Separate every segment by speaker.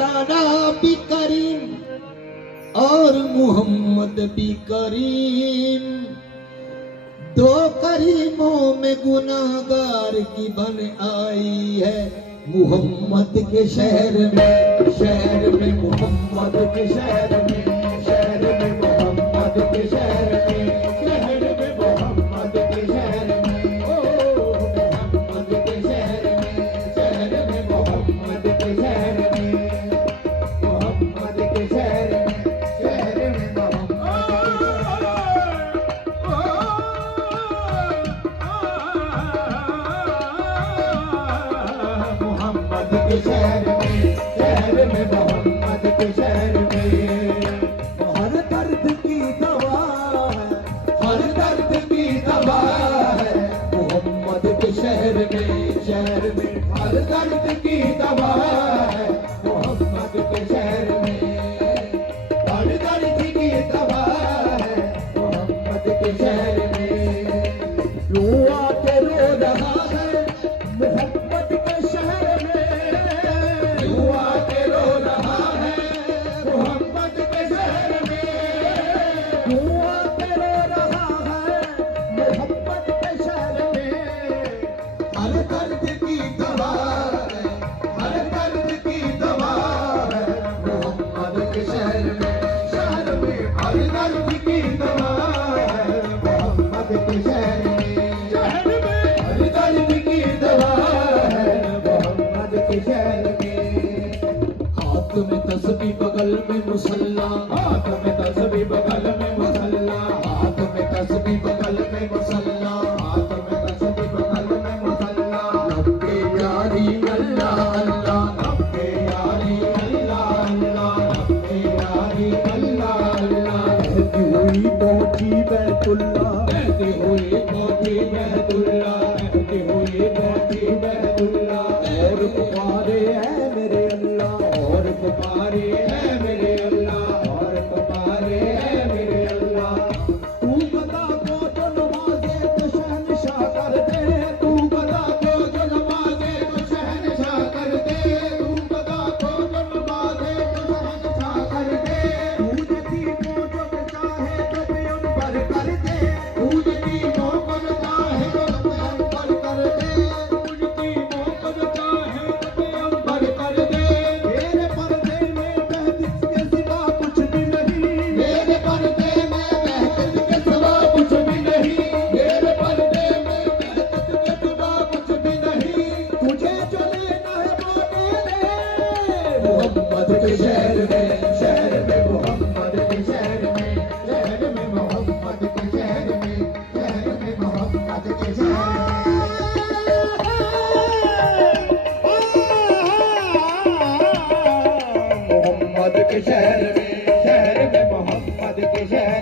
Speaker 1: दादा भी करीम और मोहम्मद भी करीम दो करीमों में गुनागार की बन आई है। मोहम्मद के शहर में शहर में, मोहम्मद के शहर में। के शहर में शहर में मोहम्मद के शहर में हर दर्द की दवा हर दर्द की दवा है मोहम्मद के शहर में शहर में हर दर्द की दवा है ਹਰ ਦਰਦ ਕੀ ਦਵਾ ਹੈ ਹਰ ਦਰਦ ਕੀ ਦਵਾ ਹੈ। ਮੁਹੰਮਦ ਕੇ ਸ਼ਹਿਰ ਮੇ ਸ਼ਹਿਰ ਮੇ ਹਰ ਦਰਦ ਕੀ ਦਵਾ ਹੈ ਮੁਹੰਮਦ ਕੇ ਸ਼ਹਿਰ ਮੇ ਸ਼ਹਿਰ ਮੇ ਹਰ ਦਰਦ ਕੀ ਦਵਾ है मोहम्मद के शहर में हाथ में तस्बी बगल में मुसल्ला ওই পথে ব্যথা Hare Krishna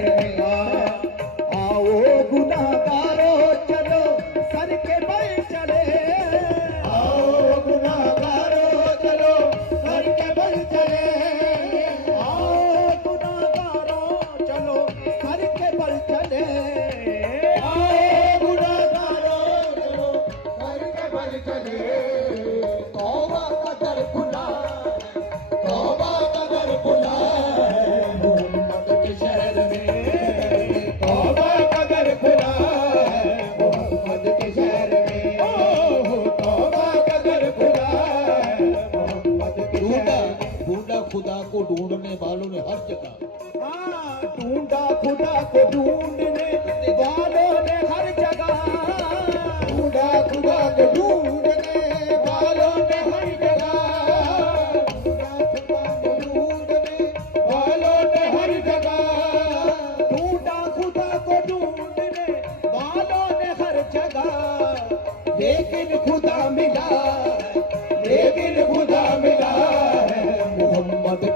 Speaker 1: ढूंढा खुदा को ढूंढने वालों ने हर जगह हाँ ढूंढा खुदा को ढूंढने वालों ने हर जगह ढूंढा खुदा को ढूंढ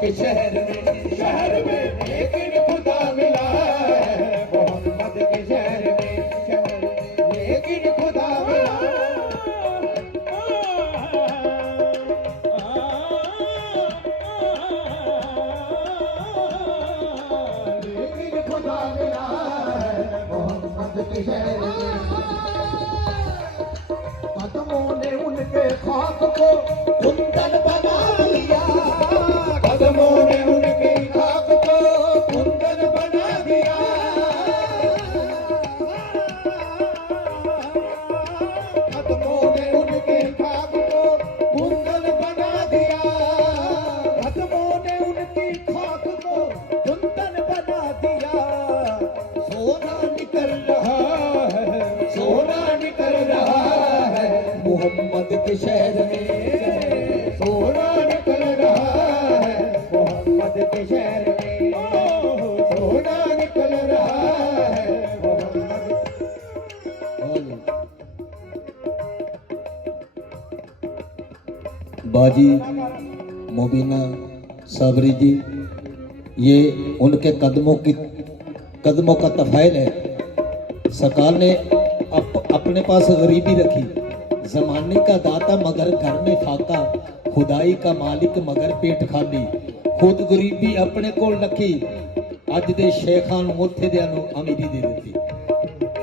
Speaker 1: के शहर में शहर में लेकिन खुदा मिला है मोहम्मद के शहर में शहर में लेकिन खुदा मिला लेकिन खुदा मिला है मोहम्मद के शहर में कदमों ने उनके खाक को कुंदन बना के शहर में सोना निकल रहा है। मोहम्मद के शहर में सोना निकल रहा है। मोहम्मद।
Speaker 2: बाजी मुबीना साबरी जी ये उनके कदमों की कदमों का तफाइल है। सरकार ने अप, अपने पास गरीबी रखी। जमाने का दाता मगर घर में फाका खुदाई का मालिक मगर पेट खाली ਖੁਦ ਗਰੀਬੀ ਆਪਣੇ ਕੋਲ ਰੱਖੀ ਅੱਜ ਦੇ ਸ਼ੇਖਾਂ ਨੂੰ ਮੁਰਤਿਆਂ ਨੂੰ ਅਮੀਰੀ ਦੇ ਦਿੱਤੀ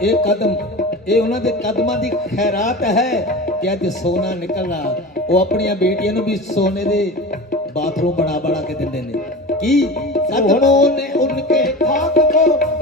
Speaker 2: ਇਹ ਕਦਮ ਇਹ ਉਹਨਾਂ ਦੇ ਕਦਮਾਂ ਦੀ ਖੈਰਾਤ ਹੈ ਕਿ ਅੱਜ ਸੋਨਾ ਨਿਕਲਣਾ ਉਹ ਆਪਣੀਆਂ ਬੇਟੀਆਂ ਨੂੰ ਵੀ ਸੋਨੇ ਦੇ ਬਾਥਰੂਮ ਬਣਾ ਬਣਾ ਕੇ ਦਿੰਦੇ ਨੇ ਕੀ ਕਦਮੋਂ ਨੇ ਉਨਕੇ
Speaker 1: खाक को